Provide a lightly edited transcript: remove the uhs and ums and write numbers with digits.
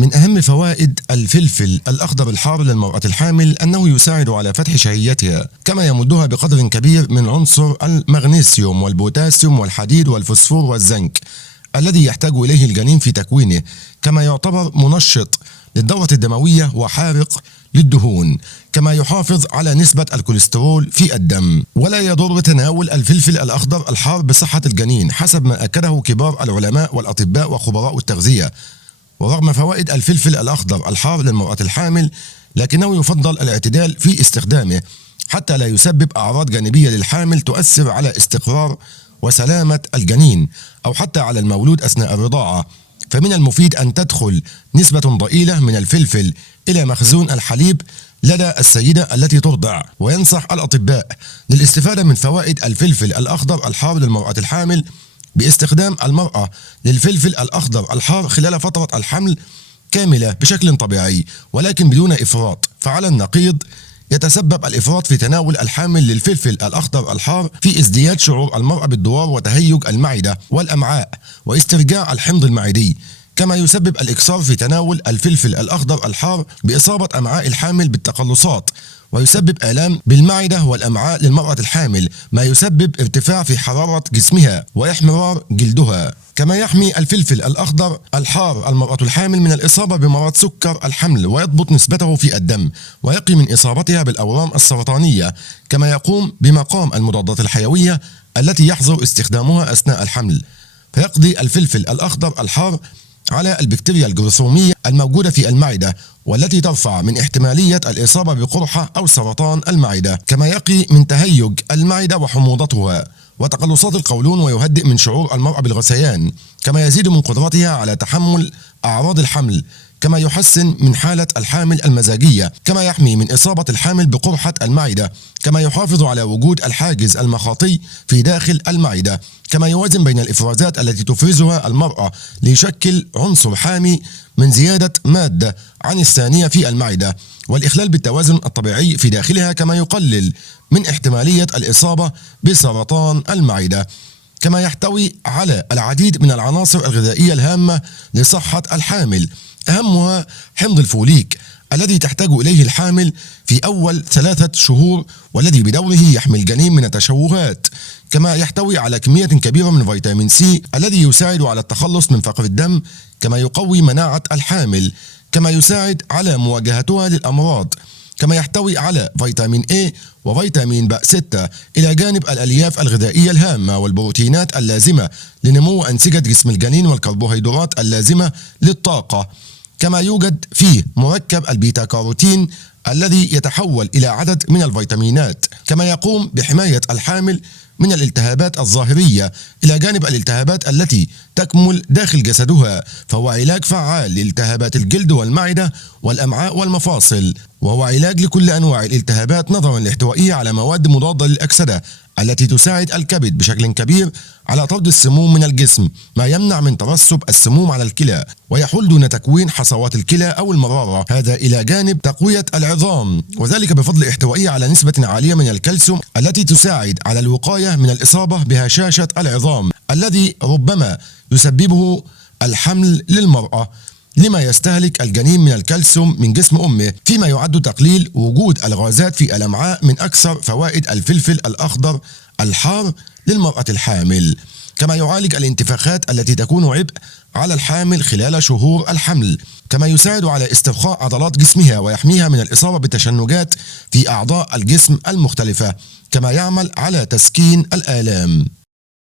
من أهم فوائد الفلفل الأخضر الحار للمرأة الحامل أنه يساعد على فتح شهيتها، كما يمدها بقدر كبير من عنصر المغنيسيوم والبوتاسيوم والحديد والفوسفور والزنك الذي يحتاج إليه الجنين في تكوينه، كما يعتبر منشط للدورة الدموية وحارق للدهون، كما يحافظ على نسبة الكوليسترول في الدم. ولا يضر تناول الفلفل الأخضر الحار بصحة الجنين حسب ما أكده كبار العلماء والأطباء وخبراء التغذية. ورغم فوائد الفلفل الأخضر الحار للمرأة الحامل، لكنه يفضل الاعتدال في استخدامه حتى لا يسبب أعراض جانبية للحامل تؤثر على استقرار وسلامة الجنين أو حتى على المولود أثناء الرضاعة. فمن المفيد أن تدخل نسبة ضئيلة من الفلفل إلى مخزون الحليب لدى السيدة التي ترضع. وينصح الأطباء للاستفادة من فوائد الفلفل الأخضر الحار للمرأة الحامل باستخدام المرأة للفلفل الأخضر الحار خلال فترة الحمل كاملة بشكل طبيعي ولكن بدون إفراط. فعلى النقيض يتسبب الإفراط في تناول الحامل للفلفل الأخضر الحار في ازدياد شعور المرأة بالدوار وتهيج المعدة والأمعاء واسترجاع الحمض المعدي، كما يسبب الإكثار في تناول الفلفل الأخضر الحار بإصابة أمعاء الحامل بالتقلصات، ويسبب آلام بالمعدة والأمعاء للمرأة الحامل، ما يسبب ارتفاع في حرارة جسمها وإحمرار جلدها. كما يحمي الفلفل الأخضر الحار المرأة الحامل من الإصابة بمرض سكر الحمل ويضبط نسبته في الدم ويقي من إصابتها بالأورام السرطانية، كما يقوم بمقام المضادات الحيوية التي يحظر استخدامها أثناء الحمل. فيقضي الفلفل الأخضر الحار على البكتيريا الجرثومية الموجودة في المعدة والتي ترفع من احتمالية الإصابة بقرحة أو سرطان المعدة، كما يقي من تهيج المعدة وحموضتها وتقلصات القولون ويهدئ من شعور المرأة بالغثيان، كما يزيد من قدرتها على تحمل أعراض الحمل، كما يحسن من حالة الحامل المزاجية، كما يحمي من إصابة الحامل بقرحة المعدة، كما يحافظ على وجود الحاجز المخاطي في داخل المعدة، كما يوازن بين الإفرازات التي تفرزها المرأة ليشكل عنصر حامي من زيادة مادة عن الثانية في المعدة والإخلال بالتوازن الطبيعي في داخلها، كما يقلل من احتمالية الإصابة بسرطان المعدة. كما يحتوي على العديد من العناصر الغذائية الهامة لصحة الحامل، أهمها حمض الفوليك الذي تحتاج إليه الحامل في أول 3 شهور والذي بدوره يحمي الجنين من التشوهات. كما يحتوي على كمية كبيرة من فيتامين سي الذي يساعد على التخلص من فقر الدم، كما يقوي مناعة الحامل، كما يساعد على مواجهتها للأمراض. كما يحتوي على فيتامين A وفيتامين B6 إلى جانب الألياف الغذائية الهامة والبروتينات اللازمة لنمو أنسجة جسم الجنين والكربوهيدرات اللازمة للطاقة. كما يوجد فيه مركب البيتا كاروتين الذي يتحول إلى عدد من الفيتامينات، كما يقوم بحماية الحامل من الالتهابات الظاهرية إلى جانب الالتهابات التي تكمل داخل جسدها، فهو علاج فعال لالتهابات الجلد والمعدة والأمعاء والمفاصل، وهو علاج لكل أنواع الالتهابات نظرا لاحتوائه على مواد مضادة للأكسدة التي تساعد الكبد بشكل كبير على طرد السموم من الجسم، ما يمنع من ترسب السموم على الكلى ويحول دون تكوين حصوات الكلى أو المرارة، هذا إلى جانب تقوية العظام، وذلك بفضل احتوائه على نسبة عالية من الكالسيوم التي تساعد على الوقاية من الإصابة بهشاشة العظام الذي ربما يسببه الحمل للمرأة، لما يستهلك الجنين من الكالسيوم من جسم أمه، فيما يعد تقليل وجود الغازات في الأمعاء من أكثر فوائد الفلفل الأخضر الحار للمرأة الحامل. كما يعالج الانتفاخات التي تكون عبء على الحامل خلال شهور الحمل، كما يساعد على استرخاء عضلات جسمها ويحميها من الإصابة بالتشنجات في أعضاء الجسم المختلفة، كما يعمل على تسكين الآلام.